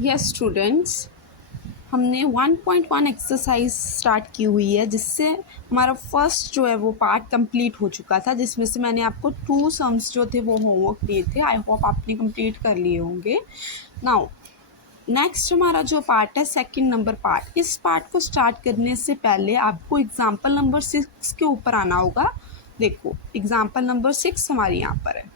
Yes students, हमने 1.1 exercise start की हुई है, जिससे हमारा फर्स्ट जो है वो पार्ट कंप्लीट हो चुका था, जिसमें से मैंने आपको 2 सम्स जो थे वो होमवर्क दिए थे। आई होप आपने कंप्लीट कर लिए होंगे। नाउ नेक्स्ट हमारा जो पार्ट है सेकंड नंबर पार्ट। इस पार्ट को स्टार्ट करने से पहले आपको एग्जाम्पल नंबर 6 के ऊपर आना होगा। देखो एग्जाम्पल नंबर 6 हमारी यहाँ पर है।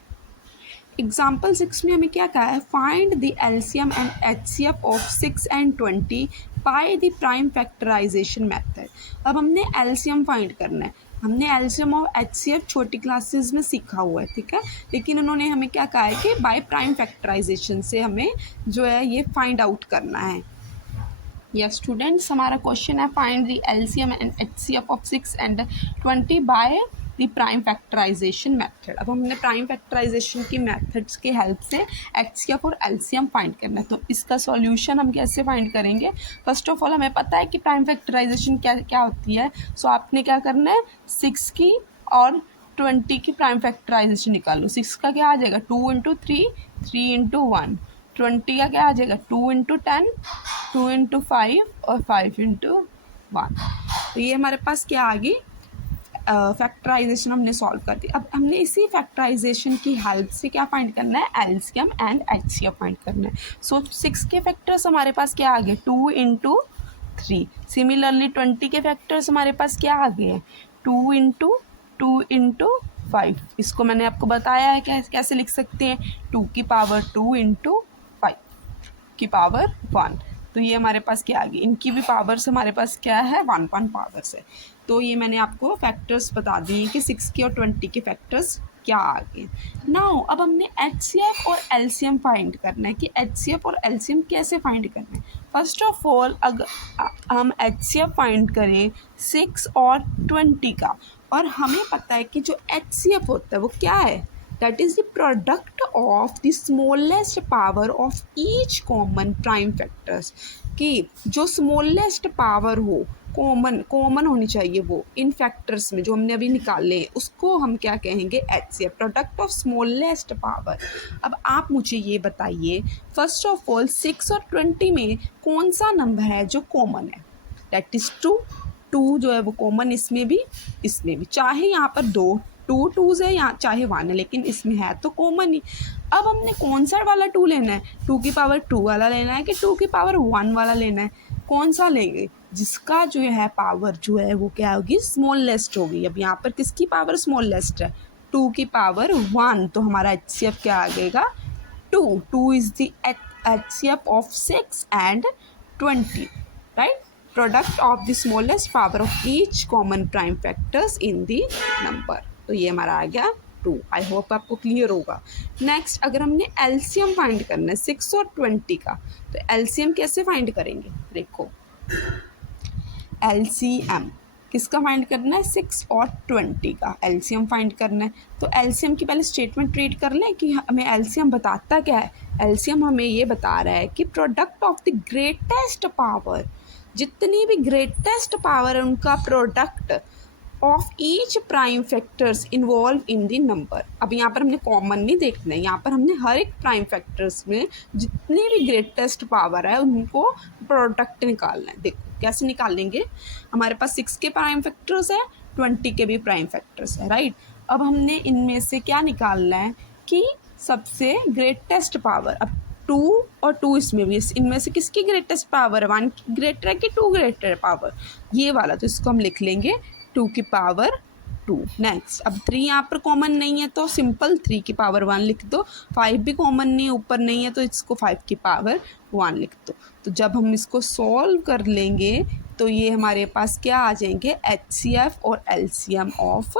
एग्जाम्पल 6 में हमें क्या कहा है, find the LCM and HCF of 6 and 20 by the prime factorization method. अब हमने एलसीएम फाइंड करना है। हमने एलसीएम और एचसीएफ छोटी क्लासेस में सीखा हुआ है, ठीक है, लेकिन उन्होंने हमें क्या कहा है कि बाय प्राइम फैक्टराइजेशन से हमें जो है ये फाइंड आउट करना है। यस स्टूडेंट्स, हमारा क्वेश्चन है find the LCM and HCF of 6 and 20 by the prime factorization method. अब हमने प्राइम फैक्टराइजेशन की मेथड्स की हेल्प से एचसीएफ और एलसीएम फाइंड करना है। तो इसका सॉल्यूशन हम कैसे फाइंड करेंगे? फर्स्ट ऑफ ऑल हमें पता है कि प्राइम फैक्टराइजेशन क्या क्या होती है। सो आपने क्या करना है, 6 की और 20 की प्राइम फैक्टराइजेशन निकालो। 6 का क्या आ जाएगा, 2 इंटू 3, 3 इंटू 1। 20 का क्या आ जाएगा, 2 इंटू 10, 2 इंटू 5 और 5 इंटू 1। तो ये हमारे पास क्या आ गई, फैक्टराइजेशन हमने सॉल्व कर दी। अब हमने इसी फैक्टराइजेशन की हेल्प से क्या फाइंड करना है, एलसीएम एंड एचसीएफ फाइंड करना है। सो 6 के फैक्टर्स हमारे पास क्या आ गए, 2 इंटू 3। सिमिलरली 20 के फैक्टर्स हमारे पास क्या आ गए हैं, 2 इंटू 5। इसको मैंने आपको बताया है कैसे लिख सकते हैं, 2 की पावर 2 इंटू 5 की पावर 1। तो ये हमारे पास क्या आ गई, इनकी भी पावर्स हमारे पास क्या है, 1 पावर्स है। तो ये मैंने आपको फैक्टर्स बता दिए कि 6 के और 20 के फैक्टर्स क्या आ गए। नाउ अब हमने एचसीएफ और एलसीएम फाइंड करना है कि एचसीएफ और एलसीएम कैसे फाइंड करना है। फर्स्ट ऑफ ऑल अगर हम एचसीएफ फाइंड करें 6 और 20 का, और हमें पता है कि जो एचसीएफ होता है वो क्या है, that is the product of the smallest power of each common prime factors। कि जो स्मॉलेस्ट पावर हो, कॉमन होनी चाहिए वो इन फैक्टर्स में जो हमने अभी निकाले हैं, उसको हम क्या कहेंगे, HCF, product of smallest power. अब आप मुझे ये बताइए, फर्स्ट ऑफ ऑल 6 और 20 में कौन सा नंबर है जो कॉमन है, दैट इज 2। 2 जो है वो कॉमन इसमें भी चाहे यहाँ पर 2 2s है या चाहे 1 है, लेकिन इसमें है तो कॉमन ही। अब हमने कौन सा वाला 2 लेना है, 2 की पावर 2 वाला लेना है कि 2 की पावर 1 वाला लेना है? कौन सा लेंगे, जिसका जो है पावर जो है वो क्या होगी, स्मॉलेस्ट होगी। अब यहाँ पर किसकी पावर स्मॉलेस्ट है, 2 की पावर 1। तो हमारा एचसीएफ क्या आ जाएगा, 2 is the HCF of 6 and 20, right. Product of the smallest power of each common prime factors in the number. तो ये हमारा आ गया 2। आई होप आपको क्लियर होगा। नेक्स्ट अगर हमने एलसीएम फाइंड करना है 6 और 20 का, तो एलसीएम कैसे फाइंड करेंगे, देखो एलसीएम किसका फाइंड करना है, 6 और 20 का एलसीएम फाइंड करना है। तो एलसीएम की पहले स्टेटमेंट रीड कर लें कि हमें एलसीएम बताता क्या है। एलसीएम हमें ये बता रहा है कि product of the greatest power, जितनी भी ग्रेटेस्ट पावर है उनका product of each prime factors involve in the number. अब यहाँ पर हमने कॉमन नहीं देखना है, यहाँ पर हमने हर एक प्राइम फैक्टर्स में जितनी भी ग्रेटेस्ट पावर है उनको प्रोडक्ट निकालना है। देखो कैसे निकालेंगे, हमारे पास 6 के प्राइम फैक्टर्स है, 20 के भी प्राइम फैक्टर्स है, राइट। अब हमने इनमें से क्या निकालना है कि सबसे ग्रेटेस्ट पावर। अब 2 और 2 इसमें भी, इनमें से किसकी ग्रेटेस्ट पावर है, 1 ग्रेटर है कि 2 ग्रेटर पावर, ये वाला। तो इसको हम लिख लेंगे 2 की पावर 2। नेक्स्ट अब 3 यहाँ पर कॉमन नहीं है तो सिंपल 3 की पावर 1 लिख दो। 5 भी कॉमन नहीं है, ऊपर नहीं है, तो इसको 5 की पावर 1 लिख दो। तो जब हम इसको सॉल्व कर लेंगे तो ये हमारे पास क्या आ जाएंगे, एचसीएफ और एलसीएम ऑफ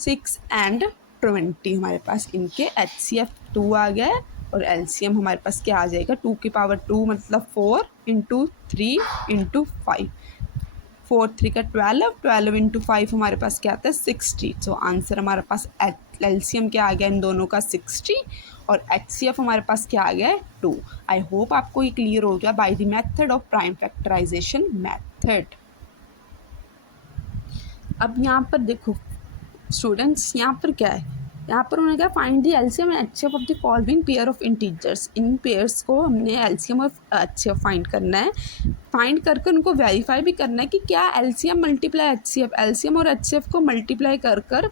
6 एंड 20। हमारे पास इनके एचसीएफ 2 आ गया और एलसीएम हमारे पास क्या आ जाएगा, 2 की पावर 2 मतलब 4 इंटू 3 इंटू 5, 4 3 का 12, 12 इंटू 5 हमारे पास क्या आता है, 60। सो आंसर हमारे पास एलसीएम क्या आ गया इन दोनों का, 60, और एचसीएफ हमारे पास क्या आ गया है, 2। आई होप आपको ये क्लियर हो गया by the method of prime factorization method. अब यहाँ पर देखो स्टूडेंट्स, यहाँ पर क्या है, यहाँ पर उन्होंने कहा find the LCM and HCF of the following pair of integers. In pairs को हमने एलसीएम और एचसीएफ फाइंड करना है। फाइंड करके उनको वेरीफाई भी करना है कि क्या एलसीएम मल्टीप्लाई एचसीएफ, एलसीएम और एचसीएफ को मल्टीप्लाई कर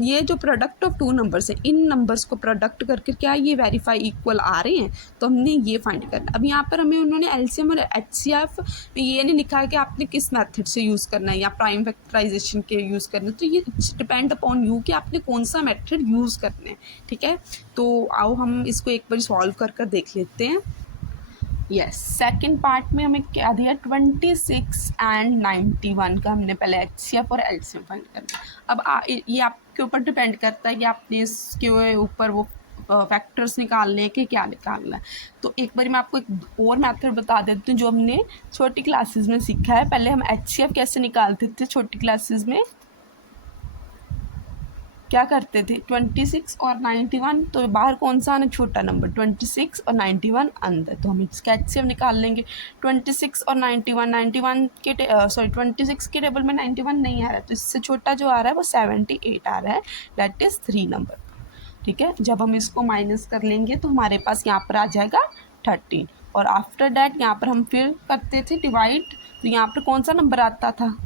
ये जो प्रोडक्ट ऑफ टू नंबर्स हैं, इन नंबर्स को प्रोडक्ट करके क्या ये वेरीफाई इक्वल आ रहे हैं, तो हमने ये फाइंड करना। अब यहाँ पर हमें उन्होंने एलसीएम और एचसीएफ में ये नहीं लिखा है कि आपने किस मेथड से यूज़ करना है या प्राइम फैक्टराइजेशन के यूज़ करना है, तो ये डिपेंड अपॉन यू कि आपने कौन सा मेथड यूज़ करना है। ठीक है, तो आओ हम इसको एक बार सॉल्व कर देख लेते हैं। यस, सेकंड पार्ट में हमें क्या दिया, 26 एंड 91 का हमने पहले एचसीएफ और एलसीएम फाइंड करना। अब ये आपके ऊपर डिपेंड करता है कि आपने इसके ऊपर वो फैक्टर्स निकालने के क्या निकालना है। तो एक बार मैं आपको एक और मेथड बता देती हूँ जो हमने छोटी क्लासेस में सीखा है। पहले हम एचसीएफ कैसे निकालते थे छोटी क्लासेस में, क्या करते थे, 26 और 91, तो बाहर कौन सा आना छोटा नंबर, 26 और 91 अंदर, तो हम इसका एचसीएफ निकाल लेंगे। 26 और 91 के 26 के टेबल में 91 नहीं आ रहा है, तो इससे छोटा जो आ रहा है वो 78 आ रहा है, दैट इज़ 3 नंबर। ठीक है, जब हम इसको माइनस कर लेंगे तो हमारे पास यहाँ पर आ जाएगा 13, और आफ्टर डैट यहाँ पर हम फिर करते थे डिवाइड, तो यहाँ पर कौन सा नंबर आता था,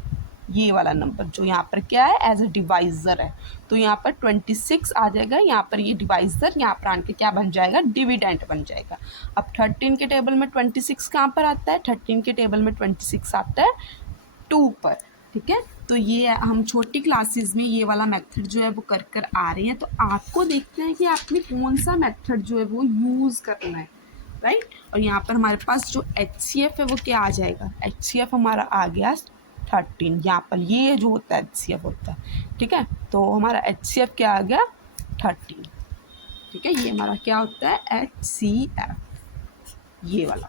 ये वाला नंबर जो यहाँ पर क्या है एज अ डिवाइज़र है, तो यहाँ पर 26 आ जाएगा, यहाँ पर ये डिवाइज़र, यहाँ पर आके क्या बन जाएगा, डिविडेंट बन जाएगा। अब 13 के टेबल में 26 कहाँ पर आता है, 13 के टेबल में 26 आता है 2 पर। ठीक है, तो ये हम छोटी क्लासेस में ये वाला मेथड जो है वो कर आ रहे हैं, तो आपको देखना है कि आपने कौन सा मेथड जो है वो यूज़ करना है, राइट। और यहाँ पर हमारे पास जो एचसीएफ है वो क्या आ जाएगा, एचसीएफ हमारा आ गया 13, यहाँ पर ये जो होता है एचसीएफ होता है। ठीक है, तो हमारा एचसीएफ क्या आ गया 13। ठीक है, ये हमारा क्या होता है एचसीएफ, ये वाला।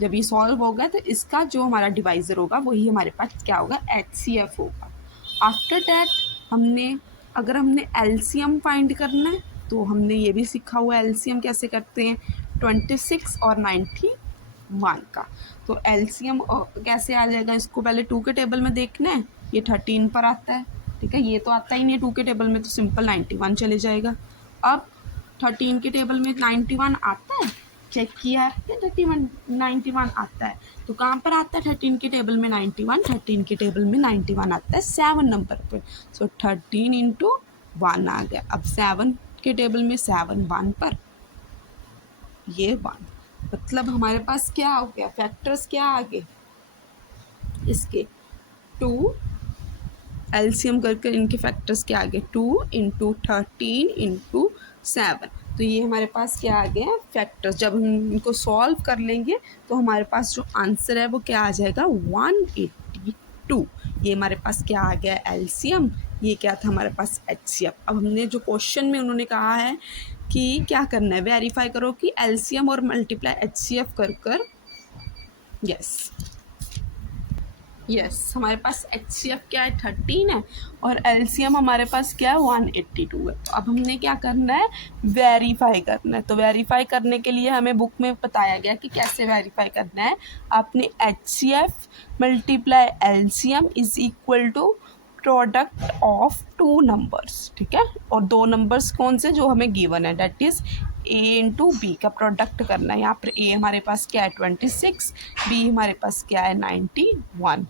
जब ये सॉल्व होगा तो इसका जो हमारा डिवाइज़र होगा वही हमारे पास क्या होगा, एचसीएफ होगा। आफ्टर दैट अगर हमने एलसीएम फाइंड करना है तो हमने ये भी सीखा हुआ है एलसीएम कैसे करते हैं, 26 और 91 का। तो एलसीएम कैसे आ जाएगा, इसको पहले 2 के टेबल में देखना है, ये 13 पर आता है। ठीक है, ये तो आता ही नहीं है 2 के टेबल में, तो सिंपल 91 चले जाएगा। अब 13 के टेबल में 91 आता है, चेक किया है, 91 आता है, तो कहाँ पर आता है 13 के टेबल में 91, 13 के टेबल में 91 आता है 7 नंबर पर, सो 13 इंटू 1 आ गया। अब 7 के टेबल में 7 1 पर, ये 1, मतलब हमारे पास क्या हो गया, फैक्टर्स क्या आ गए इसके, 2 एलसीएम करके इनके फैक्टर्स क्या आ गए, 2 इंटू 13 इंटू 7, तो ये हमारे पास क्या आ गया फैक्टर्स। जब हम इनको सॉल्व कर लेंगे तो हमारे पास जो आंसर है वो क्या आ जाएगा 182। ये हमारे पास क्या आ गया एलसीएम, ये क्या था हमारे पास एचसीएफ। अब हमने जो क्वेश्चन में उन्होंने कहा है कि क्या करना है, वेरीफाई करो कि एलसीएम और मल्टीप्लाई एचसीएफ कर यस हमारे पास एचसीएफ क्या है 13 है और एलसीएम हमारे पास क्या है 182 है। तो अब हमने क्या करना है, वेरीफाई करना है। तो वेरीफाई करने के लिए हमें बुक में बताया गया कि कैसे वेरीफाई करना है। आपने HCF multiply LCM is equal to product of 2 numbers, ठीक है, और 2 नंबर्स कौन से जो हमें गिवन है, that is a into B का प्रोडक्ट करना है। यहाँ पर a हमारे पास क्या है 26, b हमारे पास क्या है 91,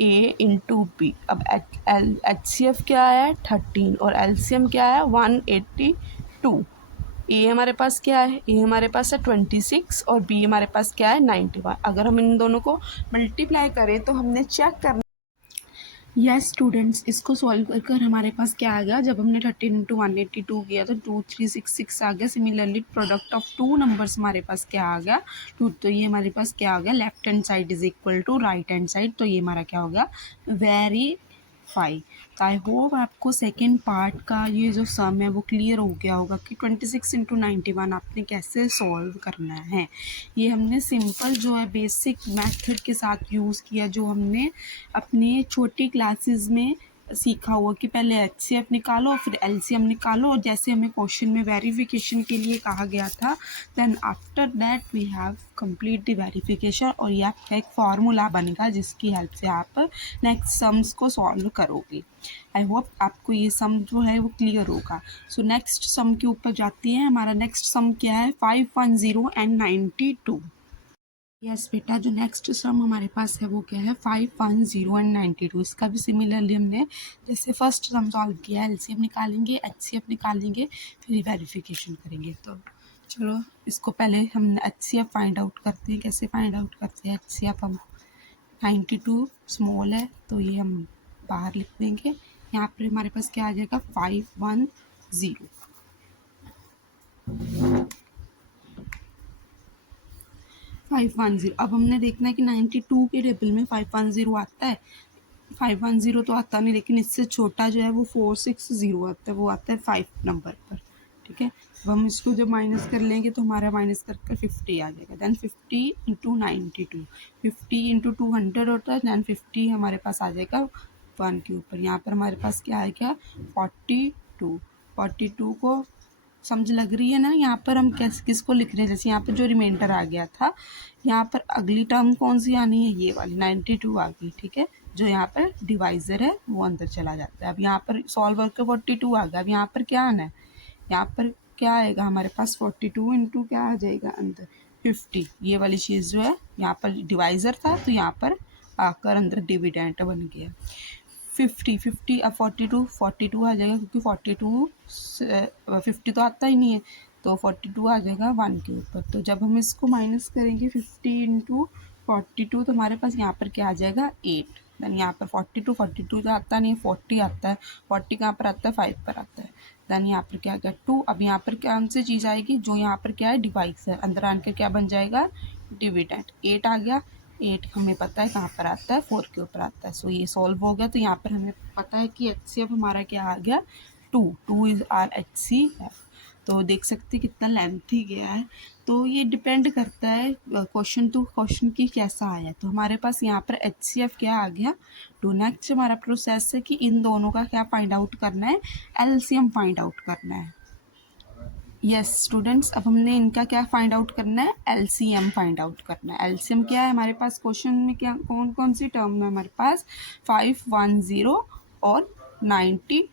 a इंटू बी। अब एच सी एफ क्या है 13 और एलसीएम क्या है 182। ए हमारे पास क्या है, ए हमारे पास है 26 और बी हमारे पास क्या है 91। अगर हम इन दोनों को मल्टीप्लाई करें तो हमने चेक करना, यस स्टूडेंट्स, इसको सॉल्व कर हमारे पास क्या आ गया, जब हमने 13 इंटू 182 किया तो 2366 आ गया। सिमिलरली प्रोडक्ट ऑफ 2 नंबर्स हमारे पास क्या आ गया 2, तो ये हमारे पास क्या आ गया left hand side is equal to right hand side, तो ये हमारा क्या हो गया वेरीफाई। तो आई होप आपको सेकेंड पार्ट का ये जो सम है वो क्लियर हो गया होगा कि 26 इंटू 91 आपने कैसे सॉल्व करना है। ये हमने सिंपल जो है बेसिक मेथड के साथ यूज़ किया जो हमने अपने छोटी क्लासेस में सीखा हुआ कि पहले HCF निकालो फिर LCM निकालो, और जैसे हमें क्वेश्चन में वेरिफिकेशन के लिए कहा गया था, then after that we have complete the verification, और ये आपका एक फार्मूला बनेगा जिसकी हेल्प से आप नेक्स्ट सम्स को सॉल्व करोगे। आई होप आपको ये सम जो है वो क्लियर होगा। सो नेक्स्ट सम के ऊपर जाती है। हमारा नेक्स्ट सम क्या है, 510 and 92। यस बेटा, जो नेक्स्ट सम हमारे पास है वो क्या है, 510 and 92। इसका भी सिमिलरली हमने जैसे फर्स्ट सम सॉल्व किया है, LCM निकालेंगे, HCF निकालेंगे, फिर वेरिफिकेशन करेंगे। तो चलो इसको पहले हम HCF फाइंड आउट करते हैं। कैसे फाइंड आउट करते हैं HCF, हम 92 स्मॉल है तो ये हम बाहर लिख देंगे। यहाँ पर हमारे पास क्या आ जाएगा, 510। 510। अब हमने देखना है कि 92 के टेबल में 510 आता है। 510 तो आता नहीं, लेकिन इससे छोटा जो है वो 460 आता है, वो आता है 5 नंबर पर। ठीक है, अब हम इसको जब माइनस कर लेंगे तो हमारा माइनस कर 50 आ जाएगा। देन 50 इंटू 92, 50 इंटू 200 होता है। देन 50 हमारे पास आ जाएगा 1 के ऊपर। यहाँ पर हमारे पास क्या है, क्या 42। 42 को समझ लग रही है ना। यहाँ पर हम किसको लिख रहे हैं, जैसे यहाँ पर जो रिमाइंडर आ गया था, यहाँ पर अगली टर्म कौन सी आनी है, ये वाली 92 आ गई। ठीक है, जो यहाँ पर डिवाइज़र है वो अंदर चला जाता है। अब यहाँ पर सॉल्वर का 42 आ गया। अब यहाँ पर क्या आना है, यहाँ पर क्या आएगा हमारे पास, 42 इंटू क्या आ जाएगा अंदर 50। ये वाली चीज़ जो है, यहाँ पर डिवाइज़र था तो यहाँ पर आकर अंदर डिविडेंट बन गया। 50 अब 42 आ जाएगा, क्योंकि 50 तो आता ही नहीं है, तो 42 आ जाएगा 1 के ऊपर। तो जब हम इसको माइनस करेंगे 50 इंटू 42, तो हमारे पास यहाँ पर क्या आ जाएगा, 8। देन यहाँ पर 42 तो आता नहीं है, 40 आता है। 40 कहाँ पर आता है, 5 पर आता है। देन यहाँ पर क्या आ गया 2। अब यहाँ पर कौन सी चीज़ आएगी, जो यहाँ पर क्या है, डिवाइस है, अंदर आकर क्या बन जाएगा, डिविडेंट। 8 आ गया। 8 हमें पता है कहाँ पर आता है, 4 के ऊपर आता है। सो ये सॉल्व हो गया। तो यहाँ पर हमें पता है कि HCF हमारा क्या आ गया, 2 इज़ आर HCF। तो देख सकते कितना लेंथी गया है। तो ये डिपेंड करता है क्वेश्चन टू क्वेश्चन की कैसा आया। तो हमारे पास यहाँ पर HCF क्या आ गया। तो नेक्स्ट हमारा प्रोसेस है कि इन दोनों का क्या फाइंड आउट करना है, LCM फाइंड आउट करना है। यस स्टूडेंट्स, अब हमने इनका क्या फाइंड आउट करना है, LCM फाइंड आउट करना है। LCM क्या है हमारे पास, क्वेश्चन में क्या कौन कौन सी टर्म है हमारे पास, 510 और 92।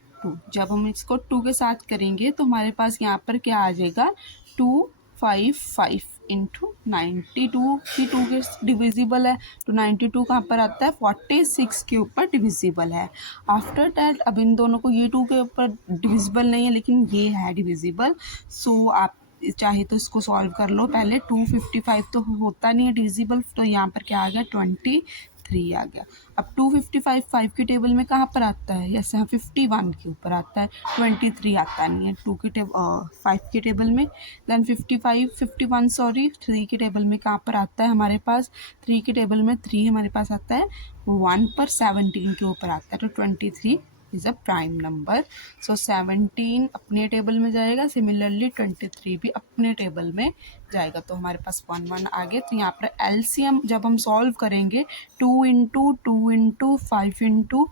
जब हम इसको 2 के साथ करेंगे तो हमारे पास यहाँ पर क्या आ जाएगा, 255 इंटू 92 की 2 के डिविजिबल है। तो 92 कहाँ पर आता है, 46 के ऊपर डिविजिबल है। आफ्टर डैट अब इन दोनों को, ये 2 के ऊपर डिविजिबल नहीं है लेकिन ये है डिविजिबल। सो आप चाहे तो इसको सॉल्व कर लो पहले। 255 तो होता नहीं है डिविजिबल, तो यहाँ पर क्या आ गया, 23 आ गया। अब 255 5 के टेबल में कहाँ पर आता है, जैसे हाँ 51 के ऊपर आता है, 23 आता नहीं है 5 के टेबल में। देन 51 सॉरी 3 के टेबल में कहाँ पर आता है हमारे पास, 3 के टेबल में 3 हमारे पास आता है 1 पर, 17 के ऊपर आता है। तो 23 इज़ अ प्राइम नंबर। सो 17 अपने टेबल में जाएगा, सिमिलरली 23 भी अपने टेबल में जाएगा। तो हमारे पास 1 आ गए। तो यहाँ पर LCM जब हम सॉल्व करेंगे, 2 into 2 into 5 into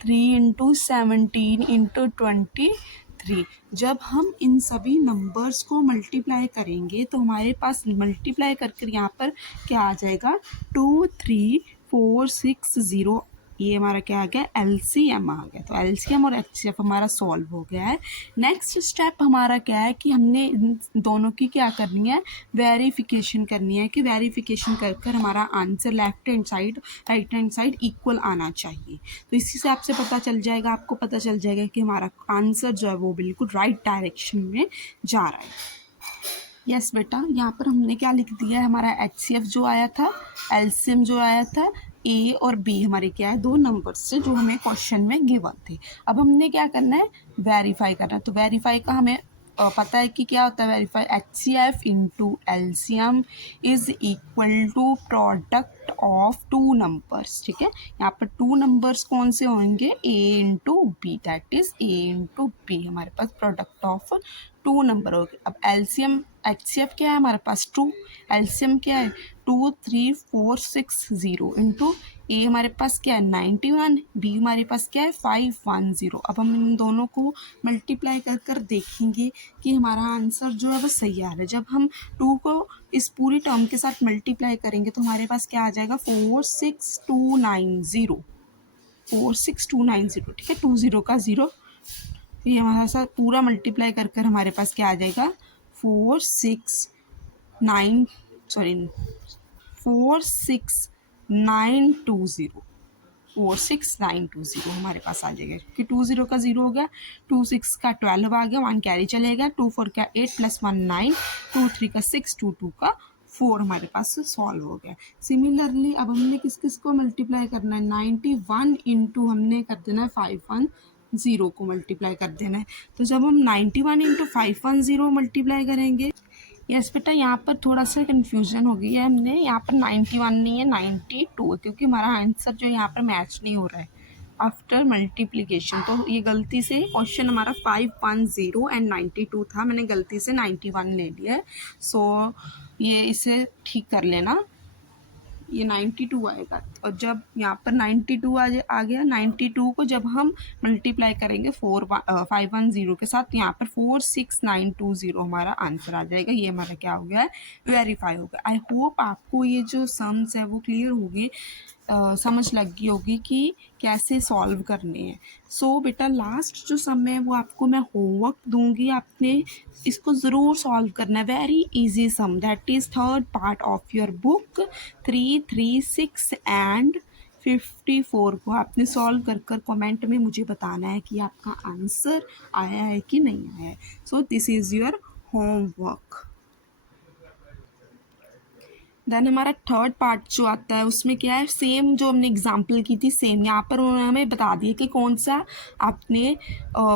3 into 17 into 23, जब हम इन सभी नंबर्स को मल्टीप्लाई करेंगे तो हमारे पास मल्टीप्लाई कर यहाँ पर क्या आ जाएगा, 23460। ये हमारा क्या आ गया, LCM आ गया। तो LCM और HCF हमारा सॉल्व हो गया है। नेक्स्ट स्टेप हमारा क्या है कि हमने इन दोनों की क्या करनी है, वेरिफिकेशन करनी है कि वेरिफिकेशन कर कर हमारा answer left hand side right hand side equal आना चाहिए। तो इसी से आपसे पता चल जाएगा, आपको पता चल जाएगा कि हमारा आंसर जो है वो बिल्कुल राइट डायरेक्शन में जा रहा है। यस बेटा, यहाँ पर हमने क्या लिख दिया है, हमारा HCF जो आया था, LCM जो आया था, A और B हमारे क्या है, 2 नंबर से जो हमें क्वेश्चन में गिवन थे। अब हमने क्या करना है, वेरीफाई करना है। तो वेरीफाई का हमें पता है कि क्या होता है verify, HCF into LCM is equal to product of 2 numbers. ठीक है, यहाँ पर 2 नंबर्स कौन से होंगे, A into B, that is A into B, हमारे पास प्रोडक्ट ऑफ 2 नंबर हो गए। अब LCM HCF क्या है हमारे पास 2, LCM क्या है 2 3 4 6 0 इंटू ए हमारे पास क्या है 91, बी हमारे पास क्या है 510। अब हम इन दोनों को मल्टीप्लाई कर कर देखेंगे कि हमारा आंसर जो है वो सही आ रहा है। जब हम 2 को इस पूरी टर्म के साथ मल्टीप्लाई करेंगे तो हमारे पास क्या आ जाएगा 46290, 46290, ठीक है, 20 का 0। तो ये हमारा सा पूरा मल्टीप्लाई कर कर हमारे पास क्या आ जाएगा 469, सॉरी 46920, 46920 हमारे पास आ जाएगा क्योंकि 20 का 0 हो गया, 26 का 12 आ गया, 1 कैरी चलेगा, 24 का 8 प्लस 1 9, 23 का 6, 22 का 4 हमारे पास सॉल्व हो गया। सिमिलरली अब हमने किस किस को मल्टीप्लाई करना है 91 इंटू हमने कर देना है 510 को मल्टीप्लाई कर देना है। तो जब हम 91 इंटू 510 मल्टीप्लाई करेंगे, यस बेटा यहाँ पर थोड़ा सा कन्फ्यूजन हो गई है, हमने यहाँ पर 91 नहीं है 92 है क्योंकि हमारा आंसर जो यहाँ पर मैच नहीं हो रहा है आफ्टर मल्टीप्लिकेशन। तो ये गलती से क्वेश्चन हमारा 510 एंड 92 था, मैंने गलती से 91 ले लिया है। सो ये इसे ठीक कर लेना, ये 92 आएगा। और जब यहाँ पर 92 आ गया, 92 को जब हम मल्टीप्लाई करेंगे 510 के साथ, यहाँ पर 46920 हमारा आंसर आ जाएगा। ये हमारा क्या हो गया है वेरीफाई हो गया। आई होप आपको ये जो सम्स है वो क्लियर होगी, समझ लग गई होगी कि कैसे सॉल्व करने हैं। सो बेटा लास्ट जो सम है वो आपको मैं होमवर्क दूंगी, आपने इसको ज़रूर सॉल्व करना है। Very easy sum, that is third part of your book 336 and 54 को आपने सॉल्व कर कर कमेंट में मुझे बताना है कि आपका आंसर आया है कि नहीं आया है। So this is your homework. Then हमारा थर्ड पार्ट जो आता है उसमें क्या है, सेम जो हमने एग्जांपल की थी सेम यहाँ पर उन्होंने हमें बता दिया कि कौन सा आपने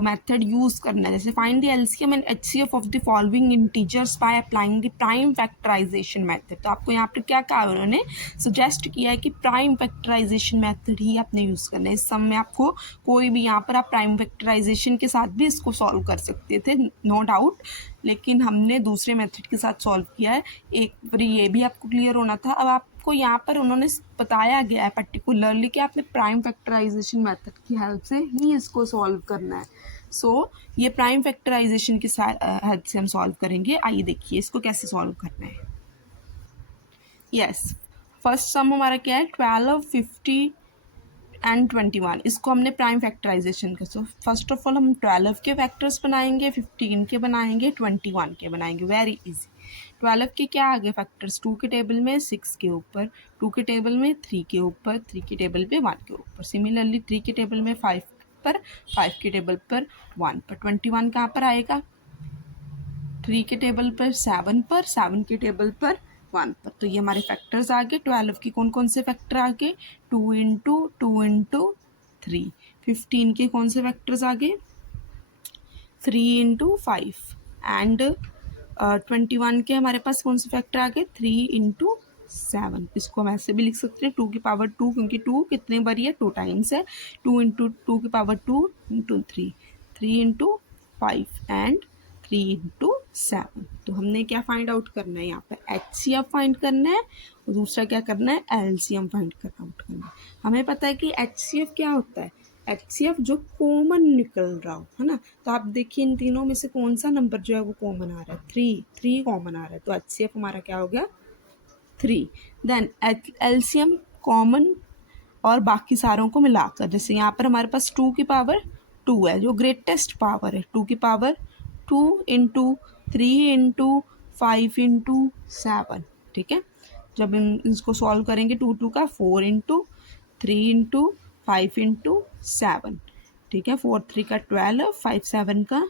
मेथड यूज़ करना है। जैसे find the LCM and HCF of the following integers by applying the prime factorization method. तो आपको यहाँ पर क्या कहा उन्होंने सजेस्ट किया है कि प्राइम फैक्टराइजेशन मेथड ही आपने यूज़ करना है। इस सम में आपको कोई भी यहाँ पर आप प्राइम फैक्टराइजेशन के साथ भी इसको सॉल्व कर सकते थे, नो डाउट, लेकिन हमने दूसरे मेथड के साथ सॉल्व किया है। एक बार ये भी आपको क्लियर होना था। अब आपको यहाँ पर उन्होंने बताया गया है पर्टिकुलरली कि आपने प्राइम फैक्टराइजेशन मेथड की हेल्प से ही इसको सॉल्व करना है। सो ये प्राइम फैक्टराइजेशन की हेल्प से हम सॉल्व करेंगे। आइए देखिए इसको कैसे सॉल्व करना है। यस, फर्स्ट सम हमारा क्या है 12, 50 एंड 21, इसको हमने प्राइम फैक्टराइजेशन का। सो फर्स्ट ऑफ ऑल हम 12 के फैक्टर्स बनाएंगे, 15 के बनाएंगे, 21 के बनाएंगे। Very easy. 12 के क्या आ गए फैक्टर्स, 2 के टेबल में 6 के ऊपर, 2 के टेबल में 3 के ऊपर, 3 के टेबल पे 1 के ऊपर। सिमिलरली 3 के टेबल में 5 पर, 5 के टेबल पर 1 पर। 21 कहाँ पर आएगा 3 के टेबल पर 7 पर, 7 के टेबल पर 1 पर। तो ये हमारे फैक्टर्स आ गए। 12 की कौन कौन से फैक्टर आ गए 2 इंटू 2 इंटू 3। 15 के कौन से फैक्टर्स आ गए 3 इंटू 5 एंड 21 के हमारे पास कौन से फैक्टर आ गए 3 इंटू 7। इसको हम ऐसे भी लिख सकते हैं 2 की पावर 2, क्योंकि 2 कितने बारी है 2 टाइम्स है। 2 इंटू 2 की power 2 into 3, 3 into 5 and 3 into 7। तो हमने क्या फाइंड आउट करना है यहाँ पर HCF फाइंड करना है और दूसरा क्या करना है LCM फाइंड आउट करना है। हमें पता है कि HCF क्या होता है, HCF जो कॉमन निकल रहा हो, है ना। तो आप देखिए इन तीनों में से कौन सा नंबर जो है वो कॉमन आ रहा है 3 कॉमन आ रहा है। तो HCF हमारा क्या हो गया 3। देन LCM कॉमन और बाकी सारों को मिलाकर, जैसे यहाँ पर हमारे पास 2 की पावर 2 है जो ग्रेटेस्ट पावर है, 2 की पावर 2 इंटू 3 इंटू 5 इंटू 7, ठीक है। जब इसको सॉल्व करेंगे 2 2 का 4 इंटू 3 इंटू 5 इंटू 7, ठीक है। 4 3 का 12, 5 7 का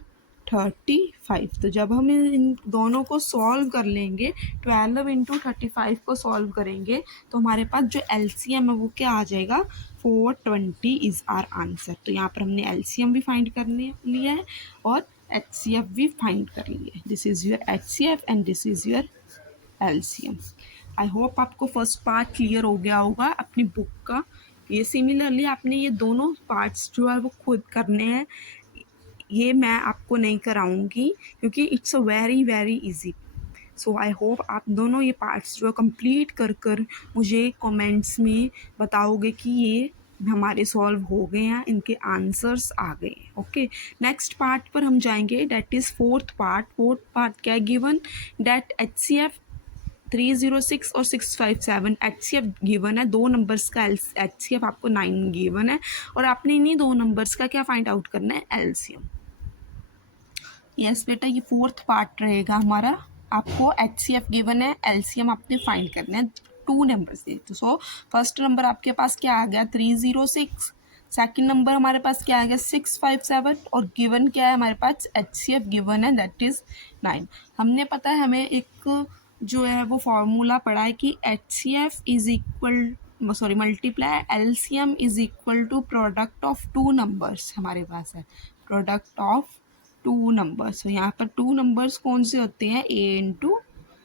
35। तो जब हम इन दोनों को सॉल्व कर लेंगे 12 इंटू 35 को सॉल्व करेंगे तो हमारे पास जो LCM है वो क्या आ जाएगा 420 इज़ आर आंसर। तो यहाँ पर हमने LCM भी फाइंड करने लिया है और HCF भी फाइंड कर लिया है। This is your HCF and this is your LCM। I hope आपको फर्स्ट पार्ट क्लियर हो गया होगा अपनी बुक का। ये सिमिलरली आपने ये दोनों पार्ट्स जो है वो खुद करने हैं, ये मैं आपको नहीं कराऊंगी क्योंकि it's a very very easy. So I hope आप दोनों ये पार्ट्स जो है कंप्लीट कर मुझे कमेंट्स में बताओगे कि ये हमारे सॉल्व हो गए हैं, इनके आंसर्स आ गए। ओके, नेक्स्ट पार्ट पर हम जाएंगे, डेट इज़ फोर्थ पार्ट क्या गिवन, डेट HCF 306 और 657 HCF गिवन है, दो नंबर्स का HCF आपको 9 गिवन है और आपने इन्हीं दो नंबर्स का क्या फाइंड आउट करना है, LCM। यस बेटा, ये फोर्थ पार्ट रहेगा हमारा, आपको HCF गिवन है, LCM आपने फाइंड करना है, टू नंबर्स दे। तो सो फर्स्ट नंबर आपके पास क्या आ गया 306, सेकंड नंबर हमारे पास क्या आ गया 657 और गिवन क्या है हमारे पास HCF गिवन है दैट इज़ 9। हमने पता है हमें एक जो है वो फॉर्मूला पढ़ा है कि HCF is equal multiply LCM is equal to product of two numbers, हमारे पास है प्रोडक्ट ऑफ टू नंबर्स। तो यहाँ पर टू नंबर्स कौन से होते हैं, A इंटू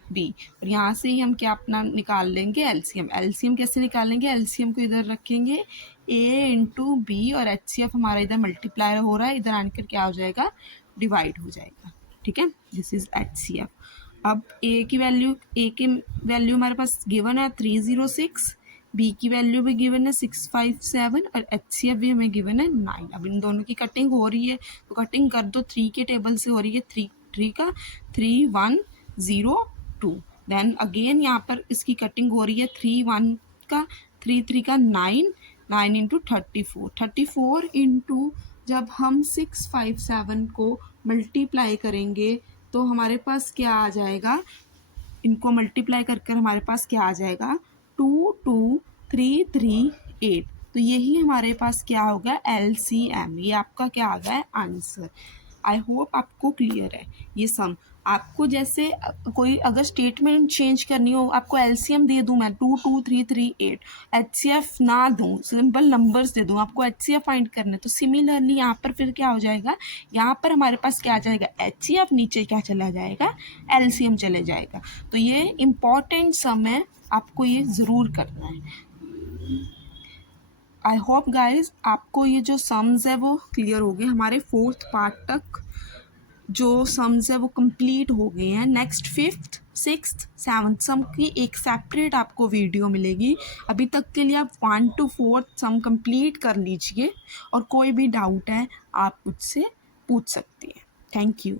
B, और यहाँ से ही हम क्या अपना निकाल लेंगे LCM कैसे निकालेंगे, LCM को इधर रखेंगे A इंटू B और HCF हमारा इधर मल्टीप्लाई हो रहा है, इधर आकर क्या हो जाएगा, डिवाइड हो जाएगा। ठीक है, दिस इज HCF। अब A की वैल्यू हमारे पास गिवन है 306, B की वैल्यू भी गिवन है 657 और HCF भी हमें गिवन है 9। अब इन दोनों की कटिंग हो रही है तो कटिंग कर दो, 3 के टेबल से हो रही है, 3 का 3102, देन अगेन यहाँ पर इसकी कटिंग हो रही है 31 का 3 का 9 इंटू 34 इंटू जब हम 657 को मल्टीप्लाई करेंगे तो हमारे पास क्या आ जाएगा, इनको मल्टीप्लाई कर हमारे पास क्या आ जाएगा 22338। तो यही हमारे पास क्या होगा LCM, ये आपका क्या आ गया है आंसर। आई होप आपको क्लियर है ये सम। आपको जैसे कोई अगर स्टेटमेंट चेंज करनी हो, आपको LCM दे दूं मैं 22338, HCF ना दूं, सिंपल नंबर्स दे दूं, आपको HCF फाइंड करना है, तो सिमिलरली यहाँ पर फिर क्या हो जाएगा, यहाँ पर हमारे पास क्या आ जाएगा HCF, नीचे क्या चला जाएगा LCM चले जाएगा। तो ये इम्पॉर्टेंट सम है, आपको ये ज़रूर करना है। आई होप गाइज आपको ये जो सम्स है वो क्लियर हो गए, हमारे फोर्थ पार्ट तक जो सम्स है वो कंप्लीट हो गए हैं। नेक्स्ट फिफ्थ सिक्स्थ सेवन्थ सम की एक सेपरेट आपको वीडियो मिलेगी। अभी तक के लिए आप 1 to 4 सम कंप्लीट कर लीजिए और कोई भी डाउट है आप मुझसे पूछ सकती हैं। Thank you.